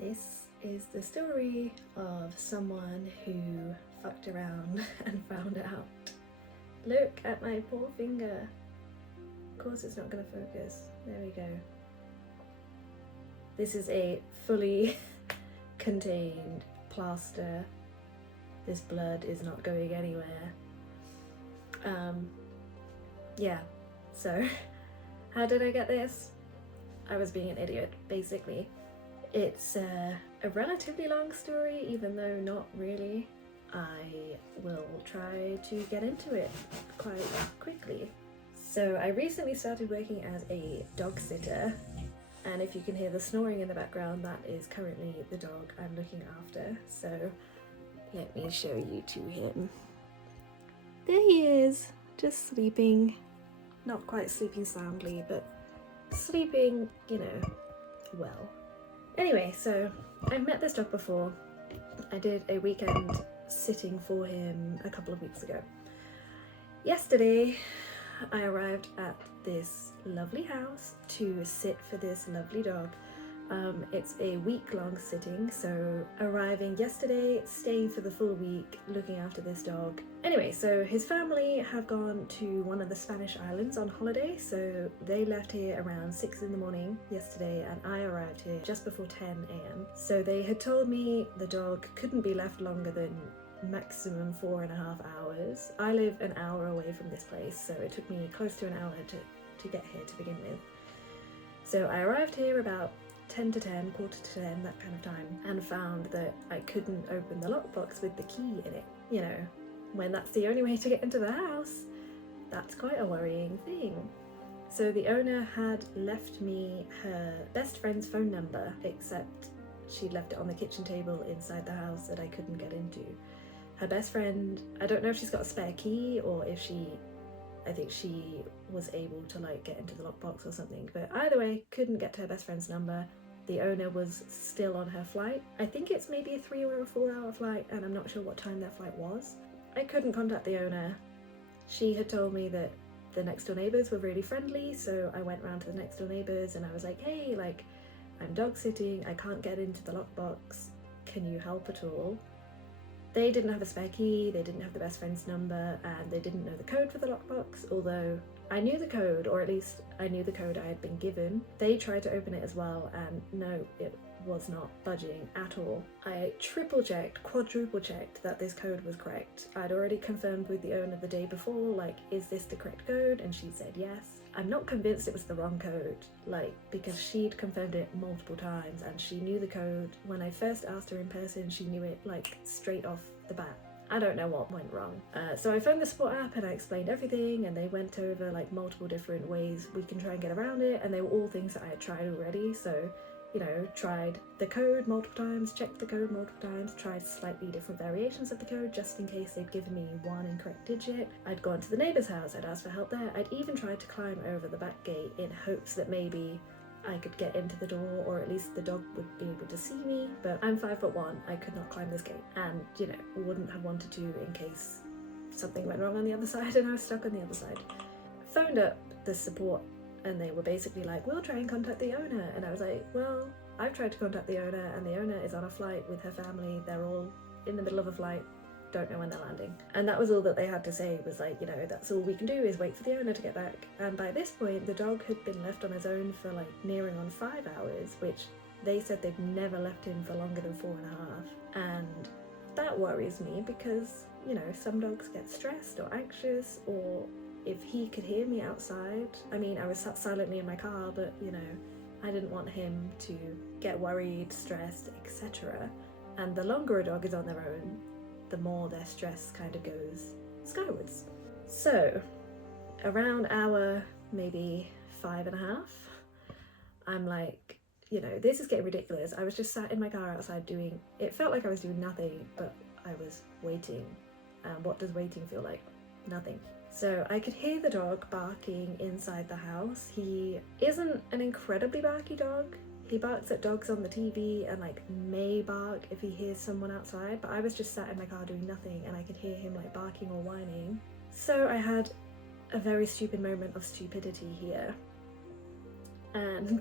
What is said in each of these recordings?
This is the story of someone who fucked around and found out. Look at my poor finger. Of course it's not going to focus. There we go. This is a fully contained plaster. This blood is not going anywhere. Yeah, so how did I get this? I was being an idiot, basically. It's a relatively long story, even though not really. I will try to get into it quite quickly. So I recently started working as a dog sitter, and if you can hear the snoring in the background, that is currently the dog I'm looking after. So let me show you to him. There he is, just sleeping. Not quite sleeping soundly, but sleeping, you know, well. Anyway, so I've met this dog before. I did a weekend sitting for him a couple of weeks ago. Yesterday, I arrived at this lovely house to sit for this lovely dog. It's a week-long sitting, so arriving yesterday, staying for the full week, looking after this dog. Anyway, so his family have gone to one of the Spanish islands on holiday, so they left here around 6 in the morning yesterday, and I arrived here just before 10 a.m. So they had told me the dog couldn't be left longer than maximum 4.5 hours. I live an hour away from this place, so it took me close to an hour to get here to begin with. So I arrived here about 10 to 10, quarter to 10, that kind of time, and found that I couldn't open the lockbox with the key in it. You know, when that's the only way to get into the house, that's quite a worrying thing. So the owner had left me her best friend's phone number, except she'd left it on the kitchen table inside the house that I couldn't get into. Her best friend, I don't know if she's got a spare key or if I think she was able to like get into the lockbox or something, but either way, couldn't get to her best friend's number. The owner was still on her flight. I think it's maybe a 3 or a 4 hour flight, and I'm not sure what time their flight was. I couldn't contact the owner. She had told me that the next door neighbours were really friendly, so I went round to the next door neighbours and I was like, hey, like, I'm dog sitting, I can't get into the lockbox, can you help at all? They didn't have a spare key, they didn't have the best friend's number, and they didn't know the code for the lockbox, although I knew the code, or at least I knew the code I had been given. They tried to open it as well, and no, it was not budging at all. I triple checked, quadruple checked that this code was correct. I'd already confirmed with the owner the day before, like, is this the correct code? And she said yes. I'm not convinced it was the wrong code, like, because she'd confirmed it multiple times and she knew the code. When I first asked her in person, she knew it like straight off the bat. I don't know what went wrong. So I phoned the support app and I explained everything, and they went over like multiple different ways we can try and get around it, and they were all things that I had tried already. So, you know, tried the code multiple times, checked the code multiple times, tried slightly different variations of the code just in case they'd given me one incorrect digit. I'd gone to the neighbour's house, I'd asked for help there. I'd even tried to climb over the back gate in hopes that maybe I could get into the door, or at least the dog would be able to see me, but I'm 5'1", I could not climb this gate, and, you know, wouldn't have wanted to in case something went wrong on the other side and I was stuck on the other side. Phoned up the support and they were basically like, we'll try and contact the owner, and I was like, well, I've tried to contact the owner and the owner is on a flight with her family, they're all in the middle of a flight, don't know when they're landing. And that was all that they had to say, was like, you know, that's all we can do is wait for the owner to get back. And by this point, the dog had been left on his own for like nearing on 5 hours, which they said they've never left him for longer than 4.5. And that worries me because, you know, some dogs get stressed or anxious, or if he could hear me outside, I mean, I was sat silently in my car, but, you know, I didn't want him to get worried, stressed, etc. And the longer a dog is on their own, the more their stress kind of goes skywards. So around hour maybe 5.5, I'm like, you know, this is getting ridiculous. I was just sat in my car outside it felt like I was doing nothing, but I was waiting. And what does waiting feel like? Nothing. So I could hear the dog barking inside the house. He isn't an incredibly barky dog. He barks at dogs on the TV and like may bark if he hears someone outside, but I was just sat in my car doing nothing and I could hear him like barking or whining. So I had a very stupid moment of stupidity here. And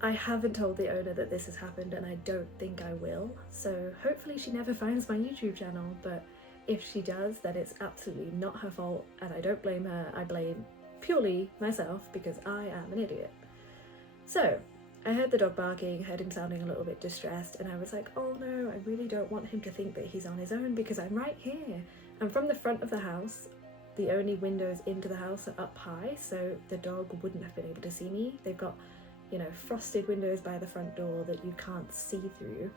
I haven't told the owner that this has happened, and I don't think I will, so hopefully she never finds my YouTube channel, but if she does, then it's absolutely not her fault, and I don't blame her. I blame purely myself because I am an idiot. So I heard the dog barking, heard him sounding a little bit distressed, and I was like, oh no, I really don't want him to think that he's on his own because I'm right here. I'm from the front of the house. The only windows into the house are up high, so the dog wouldn't have been able to see me. They've got, you know, frosted windows by the front door that you can't see through.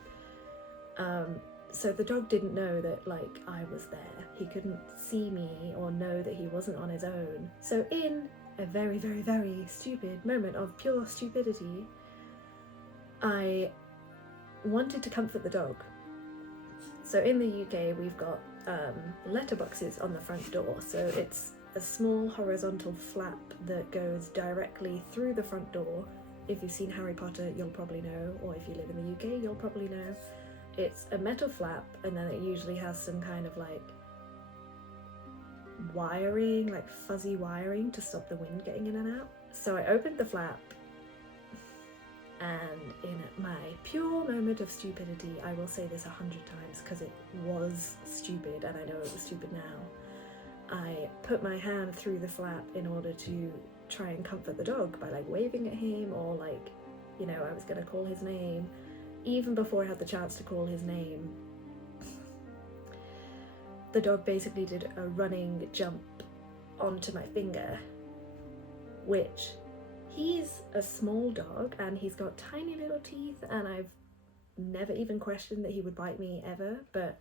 So the dog didn't know that, like, I was there. He couldn't see me or know that he wasn't on his own. So in a very, very, very stupid moment of pure stupidity, I wanted to comfort the dog. So in the UK, we've got letterboxes on the front door. So it's a small horizontal flap that goes directly through the front door. If you've seen Harry Potter, you'll probably know, or if you live in the UK, you'll probably know. It's a metal flap, and then it usually has some kind of like wiring, like fuzzy wiring to stop the wind getting in and out. So I opened the flap, and in my pure moment of stupidity, I will say this 100 times because it was stupid and I know it was stupid now, I put my hand through the flap in order to try and comfort the dog by like waving at him, or like, you know, I was gonna call his name. Even before I had the chance to call his name, the dog basically did a running jump onto my finger, which, he's a small dog and he's got tiny little teeth, and I've never even questioned that he would bite me ever, but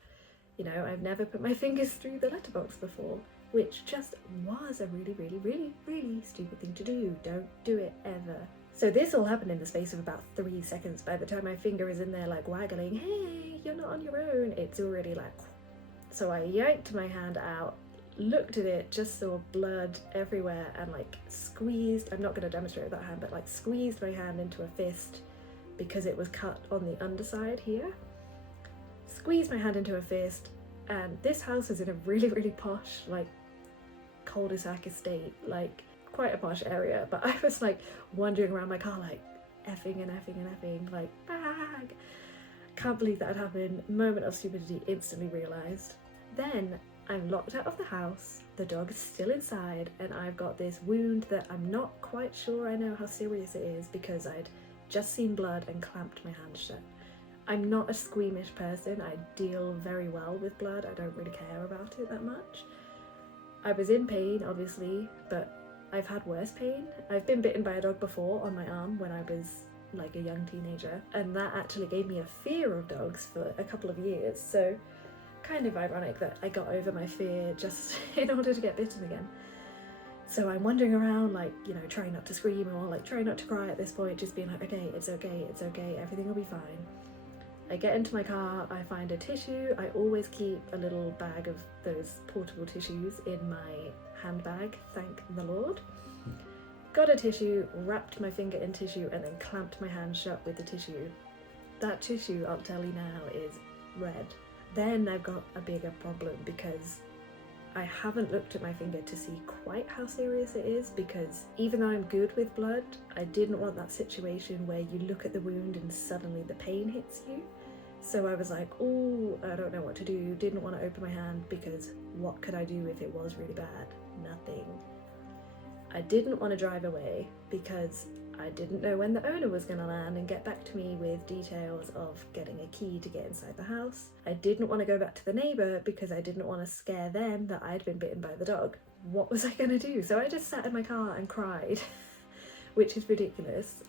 you know, I've never put my fingers through the letterbox before, which just was a really, really, really, really stupid thing to do. Don't do it ever. So this all happened in the space of about 3 seconds. By the time my finger is in there like waggling, hey, you're not on your own, it's already like... So I yanked my hand out, looked at it, just saw blood everywhere, and like squeezed, I'm not going to demonstrate with that hand, but like squeezed my hand into a fist because it was cut on the underside here. Squeezed my hand into a fist, and this house is in a really, really posh, like, cul-de-sac estate, like quite a posh area, but I was like wandering around my car like effing and effing and effing, like bag. Can't believe that had happened. Moment of stupidity, instantly realised. Then I'm locked out of the house, the dog is still inside, and I've got this wound that I'm not quite sure I know how serious it is because I'd just seen blood and clamped my hand shut. I'm not a squeamish person, I deal very well with blood, I don't really care about it that much. I was in pain, obviously, but I've had worse pain. I've been bitten by a dog before on my arm when I was like a young teenager, and that actually gave me a fear of dogs for a couple of years, so kind of ironic that I got over my fear just in order to get bitten again. So I'm wandering around, like, you know, trying not to scream or like trying not to cry at this point, just being like, okay, it's okay, it's okay, everything will be fine. I get into my car, I find a tissue. I always keep a little bag of those portable tissues in my handbag, thank the Lord. Got a tissue, wrapped my finger in tissue, and then clamped my hand shut with the tissue. That tissue, I'll tell you now, is red. Then I've got a bigger problem because I haven't looked at my finger to see quite how serious it is, because even though I'm good with blood, I didn't want that situation where you look at the wound and suddenly the pain hits you. So I was like, oh, I don't know what to do. Didn't want to open my hand because what could I do if it was really bad? Nothing. I didn't want to drive away because I didn't know when the owner was going to land and get back to me with details of getting a key to get inside the house. I didn't want to go back to the neighbour because I didn't want to scare them that I'd been bitten by the dog. What was I going to do? So I just sat in my car and cried, which is ridiculous.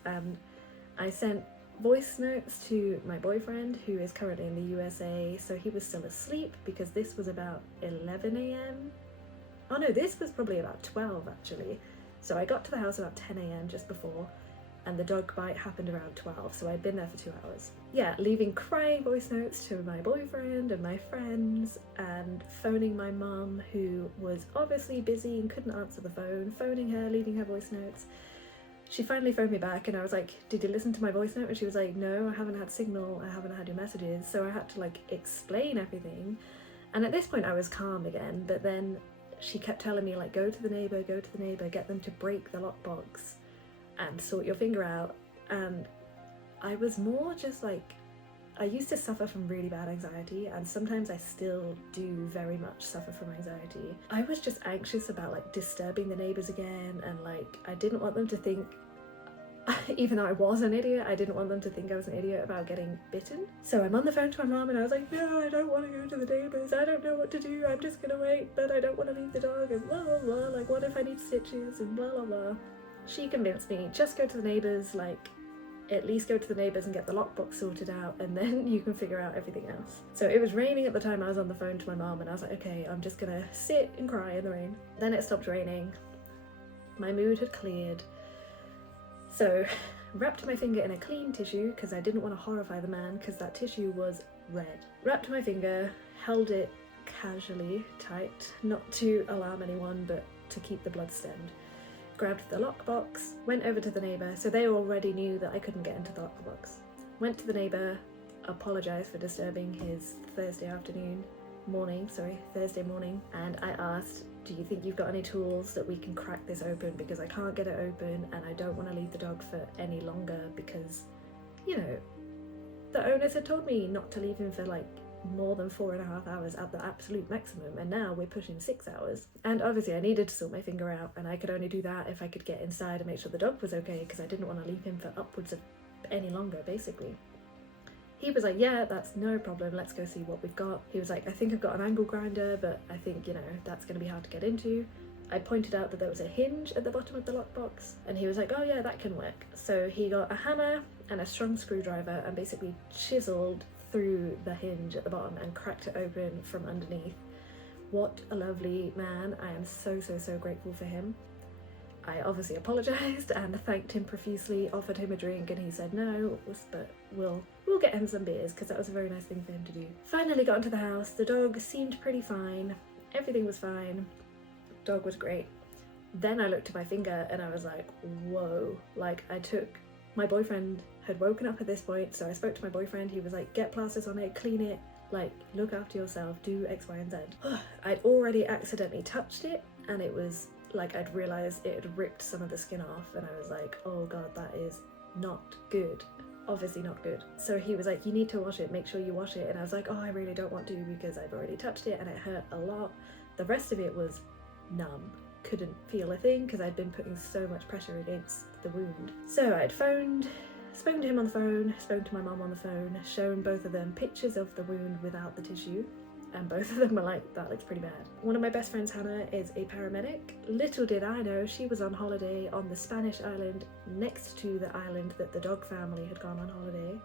I sent voice notes to my boyfriend, who is currently in the USA, so he was still asleep because this was about 11 a.m. Oh no, this was probably about 12 actually. So I got to the house about 10 a.m. just before, and the dog bite happened around 12, so I'd been there for 2 hours. Yeah, leaving crying voice notes to my boyfriend and my friends, and phoning my mum, who was obviously busy and couldn't answer the phone, phoning her, leaving her voice notes. She finally phoned me back and I was like, did you listen to my voice note? And she was like, no, I haven't had signal, I haven't had your messages. So I had to like explain everything. And at this point I was calm again, but then she kept telling me like, go to the neighbour, get them to break the lockbox and sort your finger out. And I was more just like, I used to suffer from really bad anxiety, and sometimes I still do very much suffer from anxiety. I was just anxious about like disturbing the neighbours again, and like I didn't want them to think, even though I was an idiot, I didn't want them to think I was an idiot about getting bitten. So I'm on the phone to my mom and I was like, no, I don't want to go to the neighbours, I don't know what to do, I'm just gonna wait, but I don't want to leave the dog, and blah blah blah, like what if I need stitches, and blah blah blah. She convinced me, just go to the neighbours, like at least go to the neighbours and get the lockbox sorted out, and then you can figure out everything else. So it was raining at the time I was on the phone to my mom, and I was like, okay, I'm just gonna sit and cry in the rain. Then it stopped raining, my mood had cleared, so wrapped my finger in a clean tissue because I didn't want to horrify the man, because that tissue was red. Wrapped my finger, held it casually tight, not to alarm anyone but to keep the blood stemmed. Grabbed the lockbox, went over to the neighbour, so they already knew that I couldn't get into the lockbox. Went to the neighbour, apologised for disturbing his Thursday morning, and I asked, do you think you've got any tools that we can crack this open, because I can't get it open and I don't want to leave the dog for any longer, because, you know, the owners had told me not to leave him for like more than 4.5 hours at the absolute maximum, and now we're pushing 6 hours. And obviously I needed to sort my finger out, and I could only do that if I could get inside and make sure the dog was okay, because I didn't want to leave him for upwards of any longer, basically. He was like, yeah, that's no problem, let's go see what we've got. He was like, I think I've got an angle grinder, but I think, you know, that's going to be hard to get into. I pointed out that there was a hinge at the bottom of the lockbox, and he was like, oh yeah, that can work. So he got a hammer and a strong screwdriver and basically chiseled through the hinge at the bottom and cracked it open from underneath. What a lovely man. I am so grateful for him. I obviously apologised and thanked him profusely, offered him a drink, and he said no, but we'll get him some beers, because that was a very nice thing for him to do. Finally got into the house, the dog seemed pretty fine, everything was fine, dog was great. Then I looked at my finger and I was like, whoa, like my boyfriend had woken up at this point, so I spoke to my boyfriend, he was like, get plasters on it, clean it, like look after yourself, do X, Y and Z. I'd already accidentally touched it, and it was like I'd realised it had ripped some of the skin off, and I was like, oh god, that is not good, obviously not good. So he was like, you need to wash it, make sure you wash it, and I was like, oh, I really don't want to, because I've already touched it and it hurt a lot. The rest of it was numb, couldn't feel a thing because I'd been putting so much pressure against the wound. So I'd spoken to him on the phone, spoken to my mum on the phone, shown both of them pictures of the wound without the tissue, and both of them were like, that looks pretty bad. One of my best friends, Hannah, is a paramedic. Little did I know she was on holiday on the Spanish island next to the island that the dog family had gone on holiday.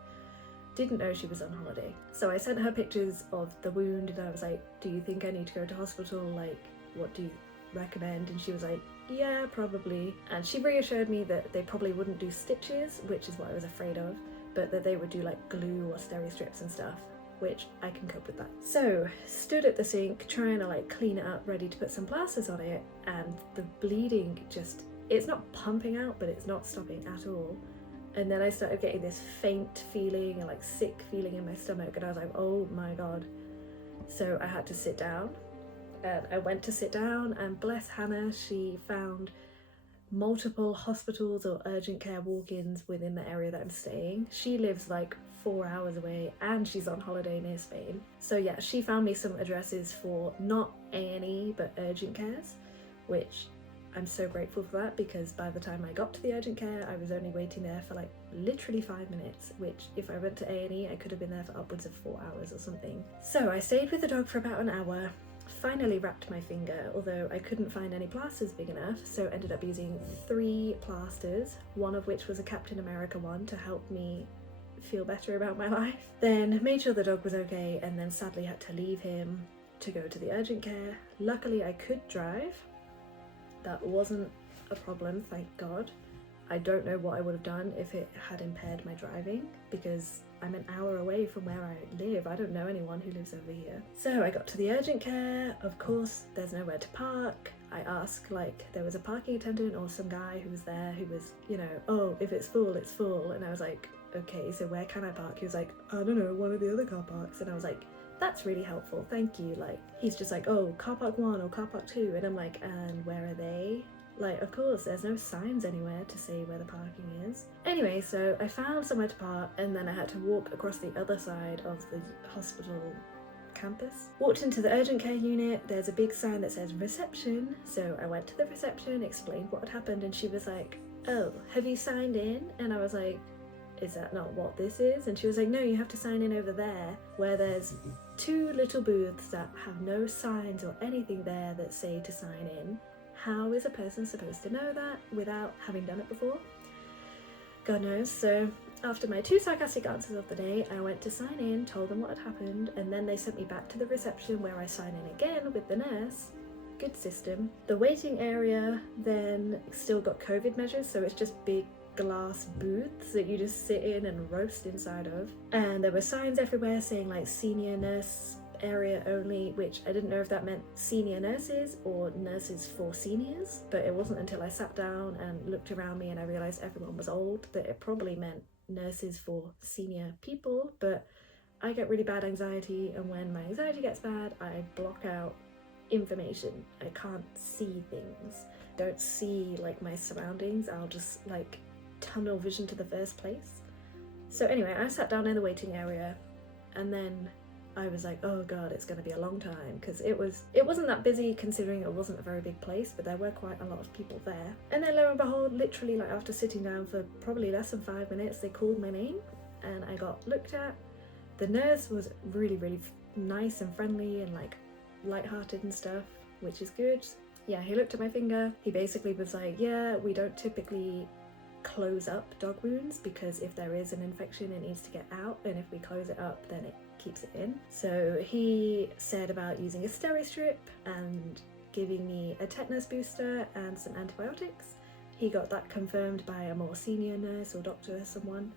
Didn't know she was on holiday. So I sent her pictures of the wound and I was like, do you think I need to go to hospital? Like, what do you recommend? And she was like, yeah, probably. And she reassured me that they probably wouldn't do stitches, which is what I was afraid of, but that they would do like glue or steri strips and stuff, which I can cope with that. So stood at the sink trying to like clean it up, ready to put some plasters on it, and the bleeding just, it's not pumping out, but it's not stopping at all. And then I started getting this faint feeling and like sick feeling in my stomach, and I was like, oh my god. So I had to sit down, and I went to sit down, and bless Hannah, she found multiple hospitals or urgent care walk-ins within the area that I'm staying. She lives like 4 hours away and she's on holiday near Spain. So yeah, she found me some addresses for not A&E but urgent cares, which I'm so grateful for that, because by the time I got to the urgent care I was only waiting there for like literally 5 minutes, which if I went to A&E I could have been there for upwards of 4 hours or something. So I stayed with the dog for about an hour, finally wrapped my finger, although I couldn't find any plasters big enough, so ended up using 3 plasters, one of which was a Captain America one to help me feel better about my life. Then made sure the dog was okay, and then sadly had to leave him to go to the urgent care. Luckily I could drive, that wasn't a problem, thank god. I don't know what I would have done if it had impaired my driving, because I'm an hour away from where I live. I don't know anyone who lives over here. So I got to the urgent care, of course there's nowhere to park. I asked, like, there was a parking attendant or some guy who was there who was, you know, oh, if it's full, it's full. And I was like, okay, so where can I park? He was like, I don't know, one of the other car parks. And I was like, that's really helpful, thank you. Like, he's just like, oh, car park 1 or car park 2. And I'm like, and where are they? Like, of course, there's no signs anywhere to say where the parking is. Anyway, so I found somewhere to park, and then I had to walk across the other side of the hospital campus. Walked into the urgent care unit, there's a big sign that says reception, so I went to the reception, explained what had happened, and she was like, oh, have you signed in? And I was like, is that not what this is? And she was like, no, you have to sign in over there, where there's 2 little booths that have no signs or anything there that say to sign in. How is a person supposed to know that without having done it before? God knows. So after my 2 sarcastic answers of the day, I went to sign in, told them what had happened, and then they sent me back to the reception where I sign in again with the nurse. Good system. The waiting area then still got COVID measures, so it's just big glass booths that you just sit in and roast inside of. And there were signs everywhere saying like senior nurse area only, which I didn't know if that meant senior nurses or nurses for seniors, but it wasn't until I sat down and looked around me and I realised everyone was old that it probably meant nurses for senior people. But I get really bad anxiety, and when my anxiety gets bad, I block out information. I can't see things, don't see like my surroundings. I'll just like tunnel vision to the first place. So anyway, I sat down in the waiting area, and then I was like, oh god, it's going to be a long time, because it wasn't that busy considering it wasn't a very big place, but there were quite a lot of people there. And then lo and behold, literally like after sitting down for probably less than 5 minutes, they called my name and I got looked at. The nurse was really, really nice and friendly and like lighthearted and stuff, which is good. Yeah, he looked at my finger. He basically was like, yeah, we don't typically close up dog wounds, because if there is an infection it needs to get out, and if we close it up then it keeps it in. So he said about using a steri-strip and giving me a tetanus booster and some antibiotics. He got that confirmed by a more senior nurse or doctor, someone.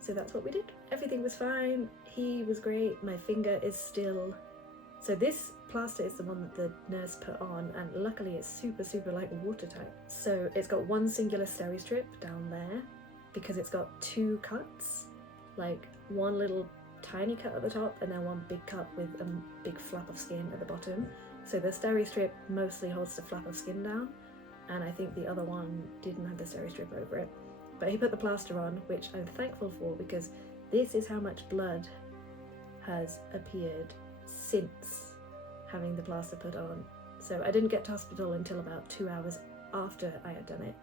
So that's what we did. Everything was fine. He was great. My finger is still... So this plaster is the one that the nurse put on, and luckily it's super like watertight. So it's got one singular steri-strip down there, because it's got 2 cuts, like one little tiny cut at the top and then one big cut with a big flap of skin at the bottom. So the steri-strip mostly holds the flap of skin down, and I think the other one didn't have the steri-strip over it. But he put the plaster on, which I'm thankful for, because this is how much blood has appeared since having the plaster put on. So I didn't get to hospital until about 2 hours after I had done it.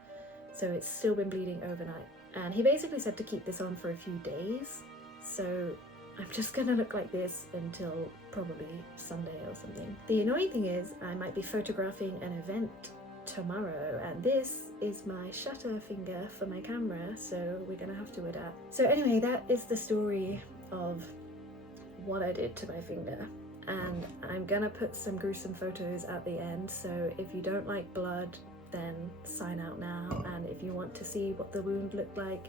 So it's still been bleeding overnight. And he basically said to keep this on for a few days. So I'm just gonna look like this until probably Sunday or something. The annoying thing is I might be photographing an event tomorrow, and this is my shutter finger for my camera, so we're gonna have to adapt. So anyway, that is the story of what I did to my finger, and I'm gonna put some gruesome photos at the end, so if you don't like blood then sign out now, and if you want to see what the wound looked like,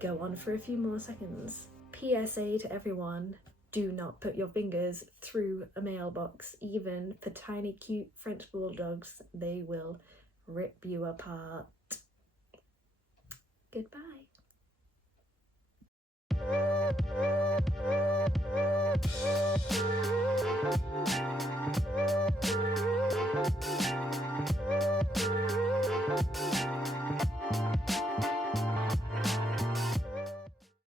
go on for a few more seconds. PSA to everyone, do not put your fingers through a mailbox, even for tiny cute French bulldogs. They will rip you apart. Goodbye.